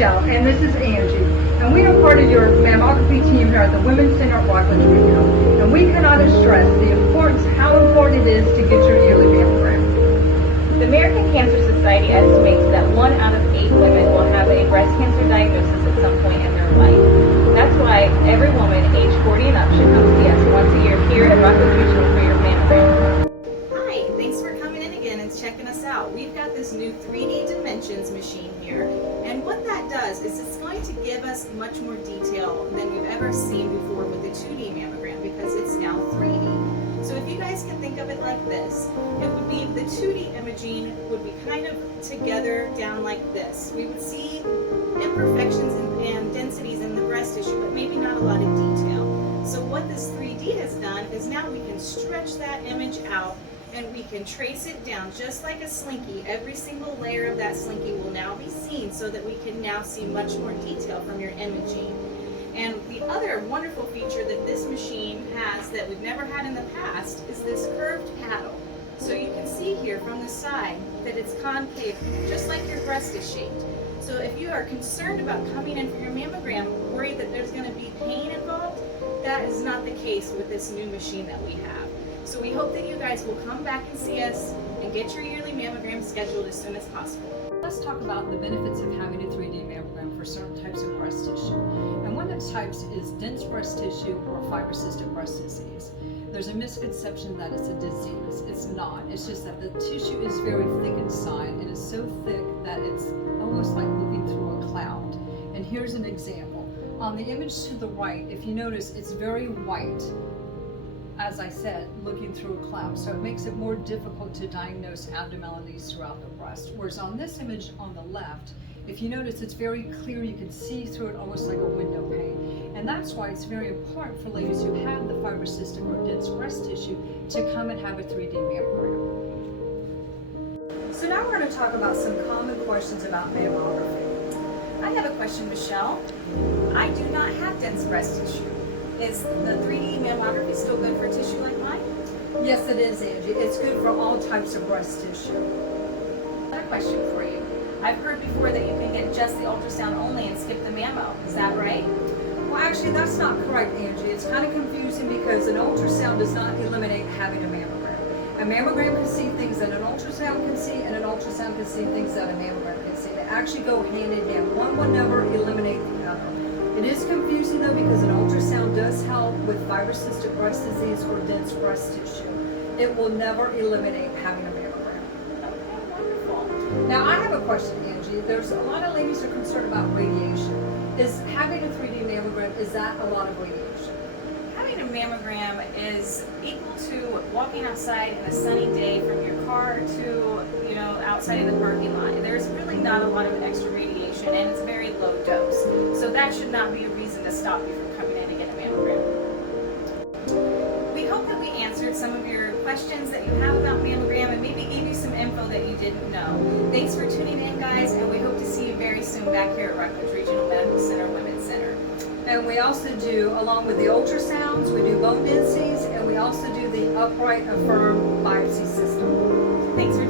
Michelle, and this is Angie, and we are part of your mammography team here at the Women's Center at Rockledge Regional, and we cannot stress the importance, how important it is to get your yearly mammogram. The American Cancer Society estimates that 1 out of 8 women will have a breast cancer diagnosis at some point in their life. That's why every woman age 40 and up should come see us once a year here at Rockledge Regional for your mammogram. Hi, thanks for coming in again and checking us out. We've got this new 3D Dimensions machine here, and what that does is it's going to give us much more detail than we've ever seen before with the 2D mammogram because it's now 3D. So if you guys can think of it like this, it would be the 2D imaging would be kind of together down like this. We would see imperfections and densities in the breast tissue, but maybe not a lot of detail. So what this 3D has done is now we can stretch that image out and we can trace it down just like a slinky. Every single layer of that slinky will now be seen so that we can now see much more detail from your imaging. And the other wonderful feature that this machine has that we've never had in the past is this curved paddle. So you can see here from the side that it's concave, just like your breast is shaped. So if you are concerned about coming in for your mammogram, worried that there's going to be pain involved, that is not the case with this new machine that we have. So we hope that you guys will come back and see us and get your yearly mammogram scheduled as soon as possible. Let's talk about the benefits of having a 3D mammogram for certain types of breast tissue. And one of the types is dense breast tissue or fibrocystic breast disease. There's a misconception that it's a disease. It's not. It's just that the tissue is very thick inside and it's so thick that it's almost like looking through a cloud. And here's an example. On the image to the right, if you notice, it's very white. As I said, looking through a cloud, so it makes it more difficult to diagnose abnormalities throughout the breast. Whereas on this image on the left, if you notice, it's very clear, you can see through it almost like a window pane. And that's why it's very important for ladies who have the fibrocystic or dense breast tissue to come and have a 3D mammogram. So now we're going to talk about some common questions about mammography. I have a question, Michelle. I do not have dense breast tissue. Is the 3D mammography still good for tissue like mine? Yes, it is, Angie. It's good for all types of breast tissue. Another question for you. I've heard before that you can get just the ultrasound only and skip the mammo. Is that right? Well, actually, that's not correct, Angie. It's kind of confusing because an ultrasound does not eliminate having a mammogram. A mammogram can see things that an ultrasound can see, and an ultrasound can see things that a mammogram can see. They actually go hand in hand. One will never eliminate the other. It is confusing though because an ultrasound does help with fibrocystic breast disease or dense breast tissue. It will never eliminate having a mammogram. Okay, wonderful. Now I have a question, Angie. There's a lot of ladies who are concerned about radiation. Is having a 3D mammogram, is that a lot of radiation? Having a mammogram is equal to walking outside in a sunny day from your car to, outside in the parking lot. There's really not a lot of extra radiation and it's very low dose. So that should not be a reason to stop you from coming in to get a mammogram. We hope that we answered some of your questions that you have about mammogram and maybe gave you some info that you didn't know. Thanks for tuning in, guys, and we hope to see you very soon back here at Rockledge Regional Medical Center Women's Center. And we also do, along with the ultrasounds, we do bone densities, and we also do the upright affirm biopsy system. Thanks for